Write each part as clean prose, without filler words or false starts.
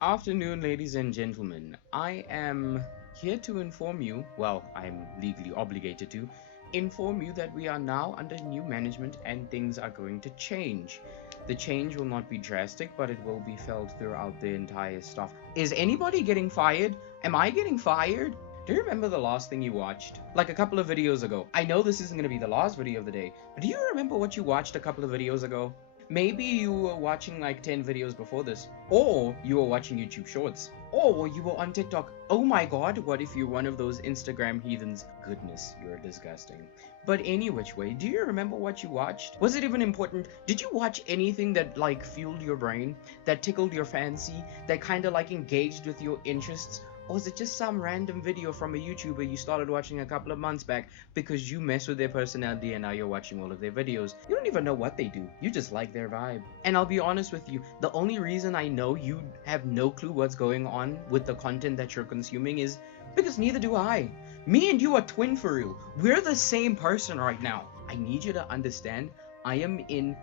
Afternoon, ladies and gentlemen. I am here to inform you, well, I'm legally obligated to inform you that we are now under new management and things are going to change. The change will not be drastic, but it will be felt throughout the entire staff. Is anybody getting fired? Am I getting fired? Do you remember the last thing you watched? Like a couple of videos ago. I know this isn't going to be the last video of the day, but do you remember what you watched a couple of videos ago? Maybe you were watching like 10 videos before this, or you were watching YouTube Shorts, or you were on TikTok. Oh my god, what if you're one of those Instagram heathens? Goodness, you're disgusting. But any which way, do you remember what you watched? Was it even important? Did you watch anything that like fueled your brain, that tickled your fancy, that kind of like engaged with your interests? Or was it just some random video from a YouTuber you started watching a couple of months back because you mess with their personality and now you're watching all of their videos? You don't even know what they do, you just like their vibe. And I'll be honest with you, the only reason I know you have no clue what's going on with the content that you're consuming is because neither do I. Me and you are twin for real. We're the same person right now. I need you to understand, I'm in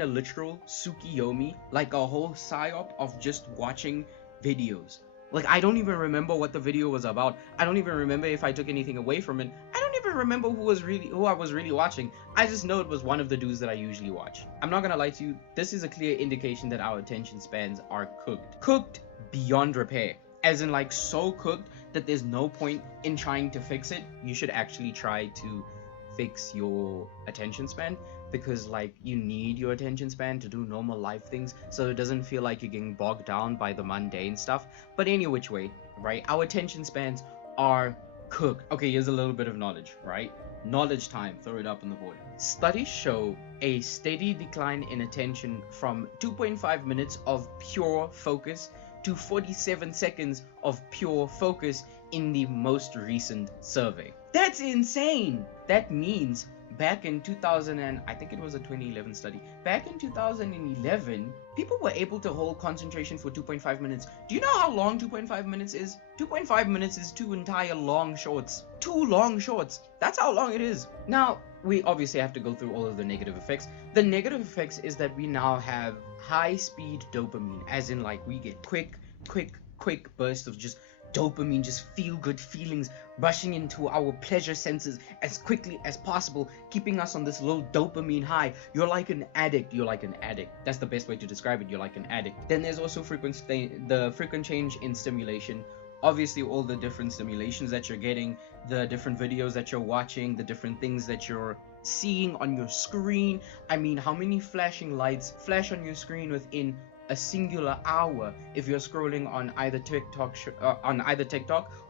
a literal Tsukiyomi, like a whole psyop of just watching videos. Like, I don't even remember what the video was about. I don't even remember if I took anything away from it. I don't even remember who I was really watching. I just know it was one of the dudes that I usually watch. I'm not gonna lie to you, this is a clear indication that our attention spans are cooked. Cooked beyond repair. As in, like, so cooked that there's no point in trying to fix it. You should actually try to fix your attention span, because like you need your attention span to do normal life things so it doesn't feel like you're getting bogged down by the mundane stuff. But any which way, right, our attention spans are cooked. Okay, here's a little bit of knowledge, right? Knowledge time, throw it up on the board. Studies show a steady decline in attention from 2.5 minutes of pure focus to 47 seconds of pure focus in the most recent survey. That's insane. That means back in 2000, and I think it was a 2011 study, back in 2011 people were able to hold concentration for 2.5 minutes. Do you know how long 2.5 minutes is? 2.5 minutes is two entire long shorts. Two long shorts. That's how long it is. Now we obviously have to go through all of the negative effects. The negative effects is that we now have high speed dopamine, as in like we get quick bursts of just dopamine, just feel good feelings rushing into our pleasure senses as quickly as possible, keeping us on this little dopamine high. You're like an addict. That's the best way to describe it. You're like an addict. Then there's also the frequent change in stimulation. Obviously all the different stimulations that you're getting, the different videos that you're watching, the different things that you're seeing on your screen. I mean, how many flashing lights flash on your screen within a singular hour if you're scrolling on either TikTok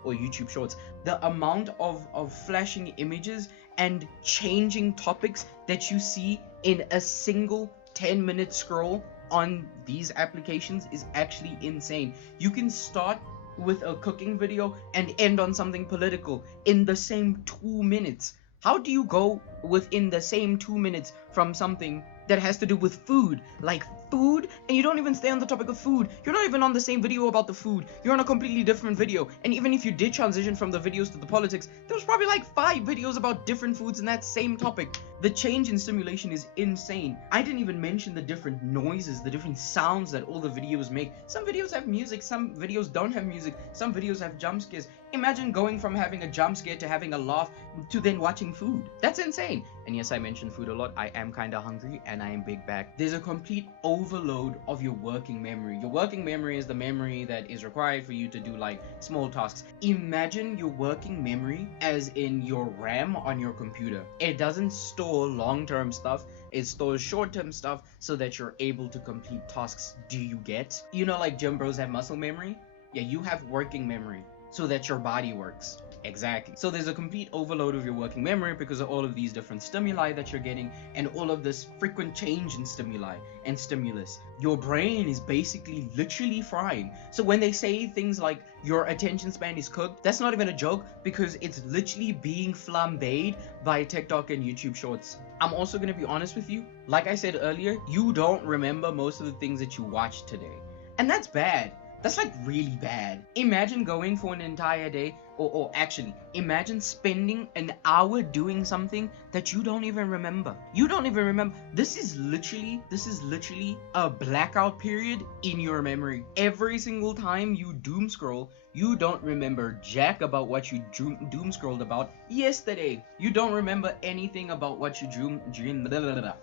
or YouTube Shorts? The amount of flashing images and changing topics that you see in a single 10-minute scroll on these applications is actually insane. You can start with a cooking video and end on something political in the same 2 minutes. How do you go within the same 2 minutes from something that has to do with food, like food, and you don't even stay on the topic of food? You're not even on the same video about the food. You're on a completely different video. And even if you did transition from the videos to the politics, there was probably like 5 videos about different foods in that same topic. The change in stimulation is insane. I didn't even mention the different noises, the different sounds that all the videos make. Some videos have music, some videos don't have music, some videos have jump scares. Imagine going from having a jump scare to having a laugh to then watching food. That's insane. And yes, I mentioned food a lot. I am kind of hungry and I am big back. There's a complete overload of your working memory. Your working memory is the memory that is required for you to do like small tasks. Imagine your working memory as in your RAM on your computer. It doesn't store long-term stuff. It stores short-term stuff so that you're able to complete tasks. Do you get? You know, like gym bros have muscle memory? Yeah, you have working memory so that your body works. Exactly. So there's a complete overload of your working memory because of all of these different stimuli that you're getting and all of this frequent change in stimuli and stimulus. Your brain is basically literally frying. So when they say things like your attention span is cooked, that's not even a joke, because it's literally being flambéed by TikTok and YouTube Shorts. I'm also going to be honest with you. Like I said earlier, you don't remember most of the things that you watched today. And that's bad. That's like really bad. Imagine going for an entire day, or actually, imagine spending an hour doing something that you don't even remember. You don't even remember. This is literally a blackout period in your memory. Every single time you doom scroll, you don't remember jack about what you doom scrolled about yesterday. You don't remember anything about what you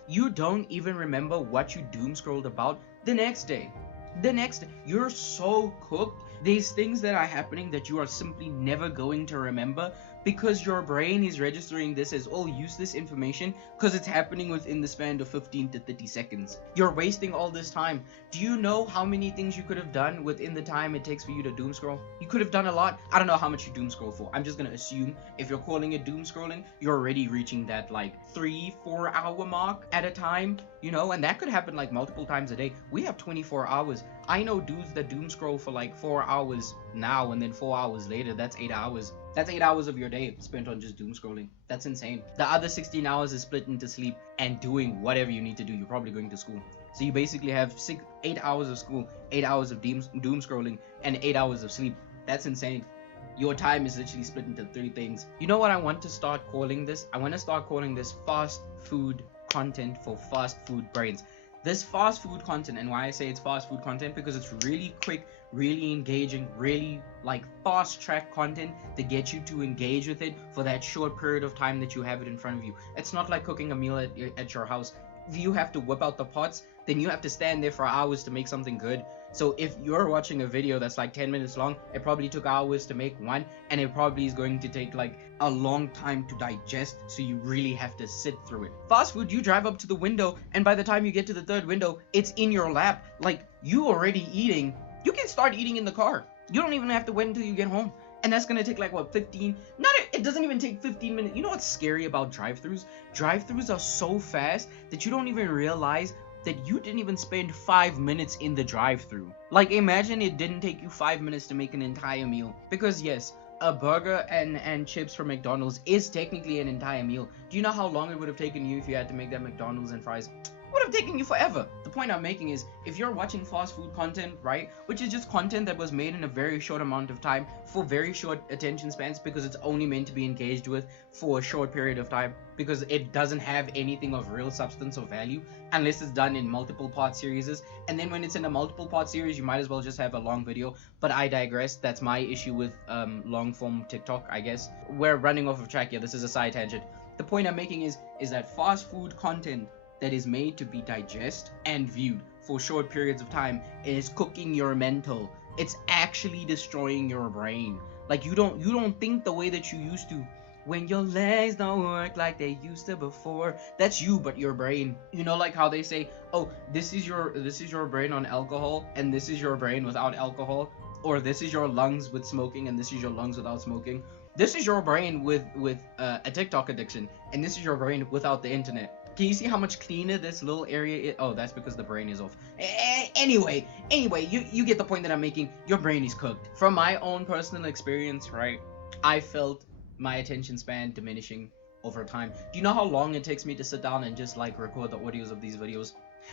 You don't even remember what you doom scrolled about the next day. You're so cooked. There's things that are happening that you are simply never going to remember because your brain is registering this as, oh, use this information because it's happening within the span of 15 to 30 seconds. You're wasting all this time. Do you know how many things you could have done within the time it takes for you to doom scroll? You could have done a lot. I don't know how much you doom scroll for. I'm just gonna assume if you're calling it doom scrolling, you're already reaching that like 3-4 hour mark at a time, and that could happen like multiple times a day. We have 24 hours. I know dudes that doom scroll for like 4 hours now and then 4 hours later. That's 8 hours. That's 8 hours of your day spent on just doom scrolling. That's insane. The other 16 hours is split into sleep and doing whatever you need to do. You're probably going to school. So you basically have 8 hours of school, 8 hours of doom scrolling, and 8 hours of sleep. That's insane. Your time is literally split into 3 things. You know what I want to start calling this? I want to start calling this fast food content for fast food brains. This fast food content, and why I say it's fast food content, because it's really quick, really engaging, really like fast track content to get you to engage with it for that short period of time that you have it in front of you. It's not like cooking a meal at your house. If you have to whip out the pots, then you have to stand there for hours to make something good. So if you're watching a video that's like 10 minutes long, it probably took hours to make one, and it probably is going to take like a long time to digest, so you really have to sit through it. Fast food, you drive up to the window, and by the time you get to the 3rd window, it's in your lap. Like, you already eating. You can start eating in the car. You don't even have to wait until you get home. And that's gonna take like what, 15? It doesn't even take 15 minutes. You know what's scary about drive-thrus? Drive-thrus are so fast that you don't even realize that you didn't even spend 5 minutes in the drive-thru. Like, imagine it didn't take you 5 minutes to make an entire meal. Because yes, a burger and chips from McDonald's is technically an entire meal. Do you know how long it would have taken you if you had to make that McDonald's and fries? Would have taken you forever. The point I'm making is, if you're watching fast food content, right, which is just content that was made in a very short amount of time for very short attention spans, because it's only meant to be engaged with for a short period of time, because it doesn't have anything of real substance or value unless it's done in multiple part series. And then when it's in a multiple part series, you might as well just have a long video. But I digress. That's my issue with long form TikTok, I guess. We're running off of track here. This is a side tangent. The point I'm making is that fast food content that is made to be digested and viewed for short periods of time is cooking your mental. It's actually destroying your brain. Like, you don't think the way that you used to. When your legs don't work like they used to before. That's you, but your brain. You know, like how they say, oh, this is your brain on alcohol, and this is your brain without alcohol, or this is your lungs with smoking, and this is your lungs without smoking. This is your brain with a TikTok addiction, and this is your brain without the internet. Can you see how much cleaner this little area is? Oh, that's because the brain is off. Anyway, you get the point that I'm making. Your brain is cooked. From my own personal experience, right, I felt my attention span diminishing over time. Do you know how long it takes me to sit down and just like record the audios of these videos?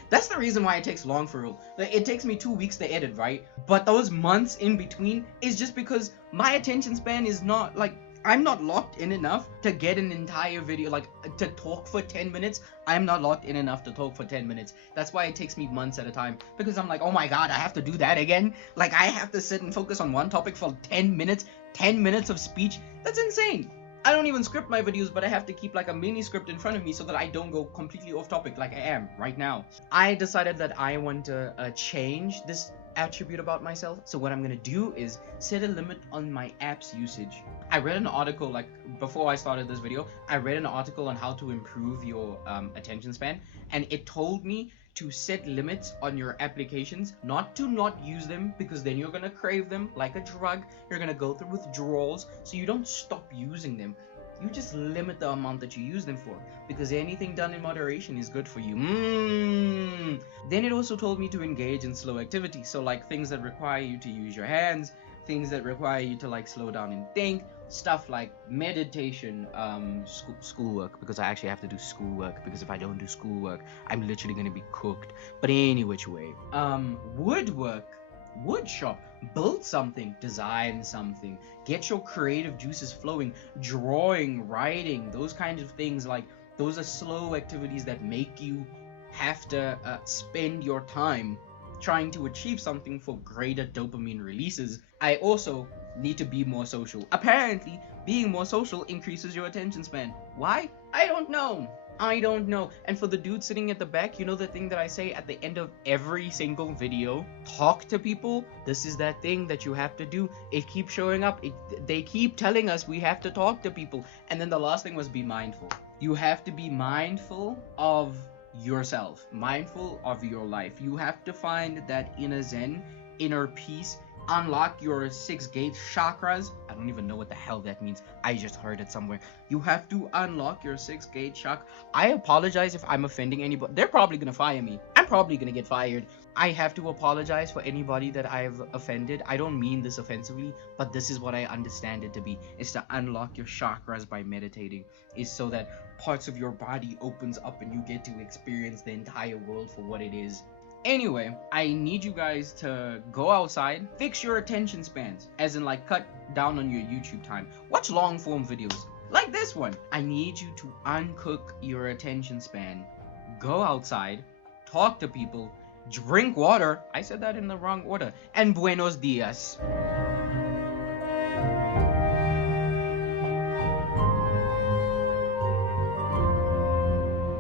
That's the reason why it takes long for real. Like, it takes me 2 weeks to edit, right? But those months in between is just because my attention span is not like, I'm not locked in enough to get an entire video, like, to talk for 10 minutes. I'm not locked in enough to talk for 10 minutes. That's why it takes me months at a time. Because I'm like, oh my god, I have to do that again? Like, I have to sit and focus on one topic for 10 minutes? 10 minutes of speech? That's insane. I don't even script my videos, but I have to keep like a mini script in front of me so that I don't go completely off topic like I am right now. I decided that I want to change this attribute about myself. So what I'm gonna do is set a limit on my apps usage. I read an article, like, before I started this video, I read an article on how to improve your attention span, and it told me to set limits on your applications, not to not use them, because then you're gonna crave them like a drug. You're gonna go through withdrawals, so you don't stop using them. You just limit the amount that you use them for, because anything done in moderation is good for you. Then it also told me to engage in slow activity, so like things that require you to use your hands, things that require you to like slow down and think, stuff like meditation, schoolwork, because I actually have to do schoolwork, because if I don't do schoolwork, I'm literally gonna be cooked. But any which way, woodwork, wood shop, build something, design something, get your creative juices flowing, drawing, writing, those kinds of things. Like, those are slow activities that make you have to spend your time trying to achieve something for greater dopamine releases. I also need to be more social. Apparently, being more social increases your attention span. Why? I don't know. I don't know. And for the dude sitting at the back, you know the thing that I say at the end of every single video? Talk to people. This is that thing that you have to do. It keeps showing up. They keep telling us we have to talk to people. And then the last thing was be mindful. You have to be mindful of yourself, mindful of your life. You have to find that inner zen, inner peace, unlock your 6 gate chakras. I don't even know what the hell that means. I just heard it somewhere. You have to unlock your 6 gate chakra. I apologize if I'm offending anybody. They're probably gonna fire me. I'm probably gonna get fired. I have to apologize for anybody that I've offended. I don't mean this offensively, but this is what I understand it to be. It's to unlock your chakras by meditating. Is so that parts of your body opens up and you get to experience the entire world for what it is. Anyway, I need you guys to go outside, fix your attention spans, as in like cut down on your YouTube time. Watch long form videos like this one. I need you to uncook your attention span. Go outside, talk to people, drink water. I said that in the wrong order. And buenos dias.